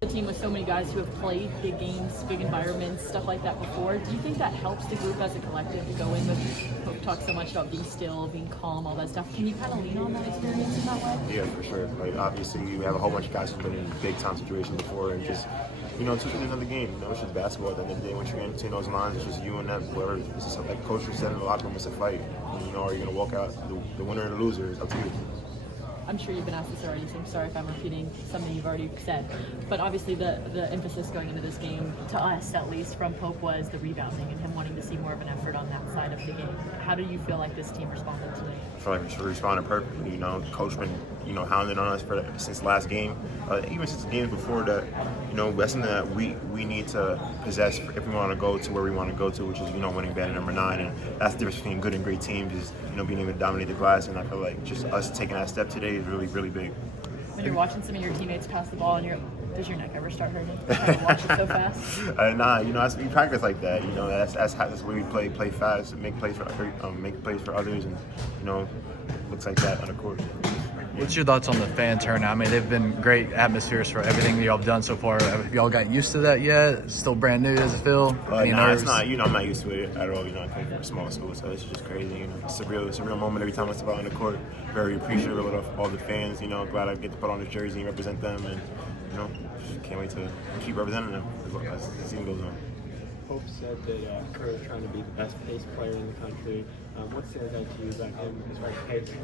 The team with so many guys who have played big games, big environments, stuff like that before. Do you think that helps the group as a collective to go in with, Pope talks so much about being still, being calm, all that stuff. Can you kind of lean on that experience in that way? Yeah, for sure. Like, obviously, you have a whole bunch of guys who've been in big-time situations before, and just, it's just another game. It's just basketball at the end of the day. Once you're getting between those lines, it's just you and them. Whoever, it's just like Coach said in the locker room, it's a fight. And, are you going to walk out the winner and the loser? It's up to you. I'm sure you've been asked this already, so I'm sorry if I'm repeating something you've already said. But obviously the emphasis going into this game, to us at least, from Pope was the rebounding and him wanting to see more of an effort on that side of the game. How do you feel like this team responded today? I feel like we responded perfectly. Coach been, hounding on us since last game. Even since the games before that, that's something that we need to possess if we want to go to where we want to go to, which is, winning band number 9. And that's the difference between good and great teams is, being able to dominate the glass. And I feel like just us taking that step today is really, really big. When you're watching some of your teammates pass the ball and does your neck ever start hurting? Trying to watch it so fast? Nah, we practice like that. That's the way we play fast, make plays for others, and looks like that on the court. What's your thoughts on the fan turnout? I mean, they've been great atmospheres for everything that y'all have done so far. Have y'all got used to that yet? Still brand new, does it feel? Nah, it's not. I'm not used to it at all. I come from a small school, so it's just crazy. It's a real moment every time I step out on the court. Very appreciative of all the fans. Glad I get to put on this jersey and represent them, and just can't wait to keep representing them as the season goes on. Pope said that Kerr is trying to be the best pace player in the country. What stands out to you about him as far as pace?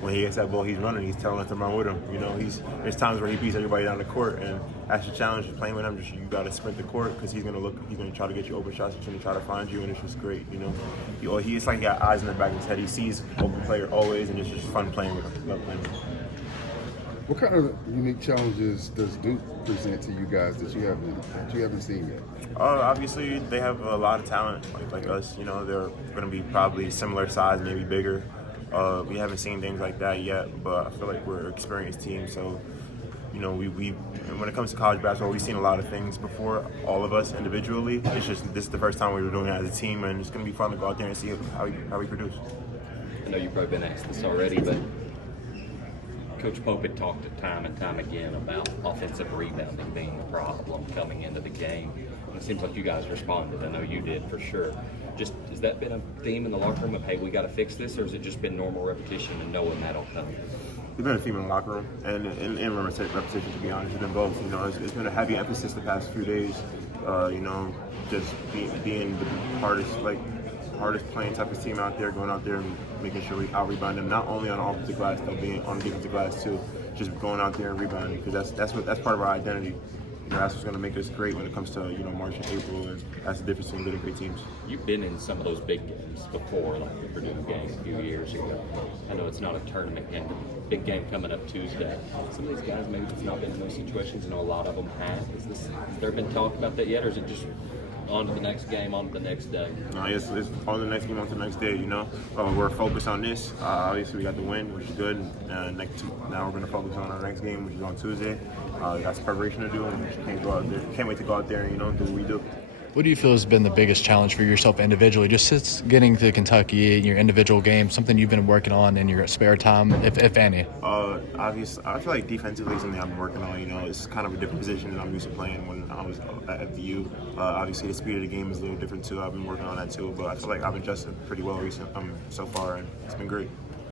When he gets that ball, he's running. He's telling us to run with him. There's times where he beats everybody down the court, and that's the challenge of playing with him. You got to sprint the court because he's gonna try to get you open shots. He's gonna try to find you, and it's just great. It's like he got eyes in the back of his head. He sees open player always, and it's just fun playing with him. Love playing with him. What kind of unique challenges does Duke present to you guys that you haven't seen yet? Obviously, they have a lot of talent like us. They're going to be probably similar size, maybe bigger. We haven't seen things like that yet, but I feel like we're an experienced team. So, we when it comes to college basketball, we've seen a lot of things before, all of us individually. It's just this is the first time we were doing it as a team, and it's going to be fun to go out there and see how we produce. I know you've probably been asked this already, but Coach Pope had talked time and time again about offensive rebounding being a problem coming into the game. And it seems like you guys responded. I know you did for sure. Just has that been a theme in the locker room of, hey, we got to fix this, or has it just been normal repetition and knowing that'll come? It's been a theme in the locker room and in repetition, to be honest. It's been both. It's been a heavy emphasis the past few days. Just being the hardest playing type of team out there, going out there and making sure we out-rebound them, not only on the offensive glass, though, being on the defensive glass too, just going out there and rebounding, because that's part of our identity. That's what's going to make us great when it comes to March and April, and that's the difference between good and great teams. You've been in some of those big games before, like the Purdue game a few years ago. I know it's not a tournament game, but big game coming up Tuesday. Some of these guys maybe have not been in those situations. A lot of them have. Has there been talk about that yet, or is it just on to the next game, on to the next day? No, it's on the next game, on to the next day, We're focused on this. Obviously, we got the win, which is good. Now we're going to focus on our next game, which is on Tuesday. We got some preparation to do, and we just can't wait to go out there and, do what we do. What do you feel has been the biggest challenge for yourself individually, just since getting to Kentucky in your individual game, something you've been working on in your spare time, if any? Obviously, I feel like defensively is something I've been working on. It's kind of a different position than I'm used to playing when I was at FDU. Obviously, the speed of the game is a little different too. I've been working on that too, but I feel like I've adjusted pretty well so far, and it's been great.